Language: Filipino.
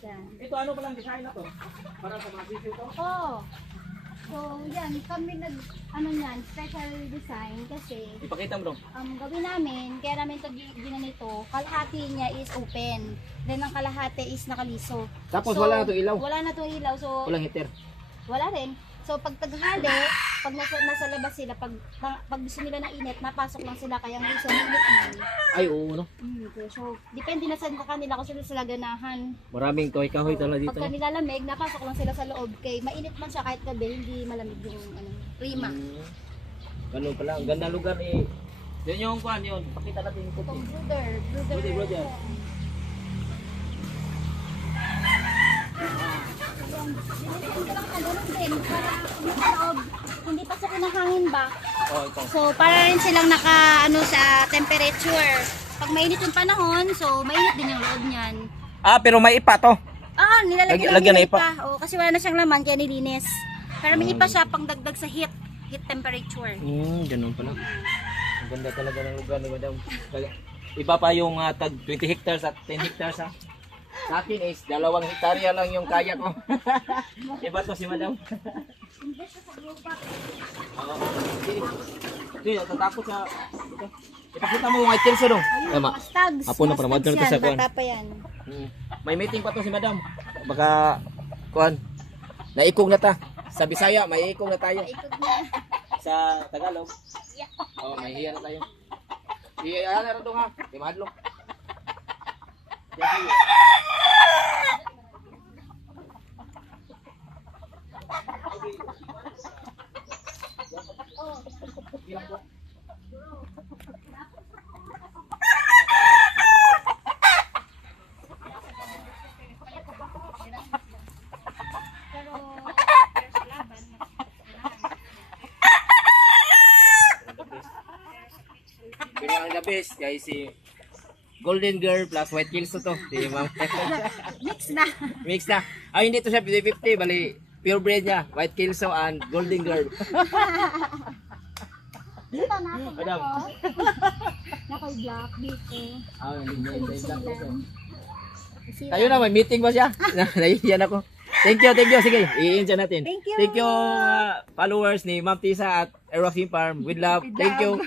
Yan. Ito ano palang design na to? Para sa mga video to? Oo. So, yan, kami ano yan, special design kasi Ipakita mo dong. gawin namin, kaya namin ito ginanito, kalahati niya is open. Then ang kalahati is nakaliso. Tapos So, wala na to ilaw. Wala na to ilaw. So, Walang heater. wala rin. So pag taghali, pag nasa labas sila, pag gusto nila ng init, napasok lang sila kaya may isang init na. Ay oo no. So depende na sa kanila kung sila ganahan. Maraming kahoy-kahoy talaga dito. Pagka nilalamig, napasok lang sila sa loob. Kay mainit man siya kahit gabi, hindi malamig yung prima. Ganun pala. Ang ganda lugar eh. Yun yung kuhan yun. Pakita natin yung Itong puti. brother. Binigyan lang na ganun din para sa loob, hindi pasokin ng hangin ba? Oh, ito. So, para rin silang naka, sa temperature. Pag mainit yung panahon, so mainit din yung loob niyan. Ah, pero may ipa to. Nilalagyan Lagyan ng na ipa. ipa. Kasi wala na siyang laman, kaya nilinis. Pero may ipa siya pang dagdag sa heat temperature. Ganun pala. Ang ganda talaga ng lugar ni Madam. Iba pa yung tag 20 hectares at 10 hectares ha. Sa akin is 2 hektarya lang yung kaya ko. Iba to si Madam. Oo. Hindi, natatakot sa... Ipakita mo yung items dong. Tama. Mustags. Apo na, para Mustags madala to sa yan, kuwan. bata pa yan. May meeting pa to si Madam. Baka, kuhan, naikog na ta. Sa Bisaya, may ikog na tayo. Ikot na. Sa Tagalog. Oh, may hiya na tayo. Hiya na rin ha. Di mahadlok. Pero ang the best guys si Golden Girl plus White Kills to. Si Ma'am. Mix na. Mix na. Ay hindi to siya 50-50 bali pure breed niya, White Kills and Golden Girl. Dito na ako. Madam. Naka-black dito. Tayo na, may meeting ba siya? Nahihiyan ako. Thank you. Sige, i-enjoy natin. Thank you. Thank you followers ni Ma'am Tisa at Aeroxim Farm. With love. Thank you.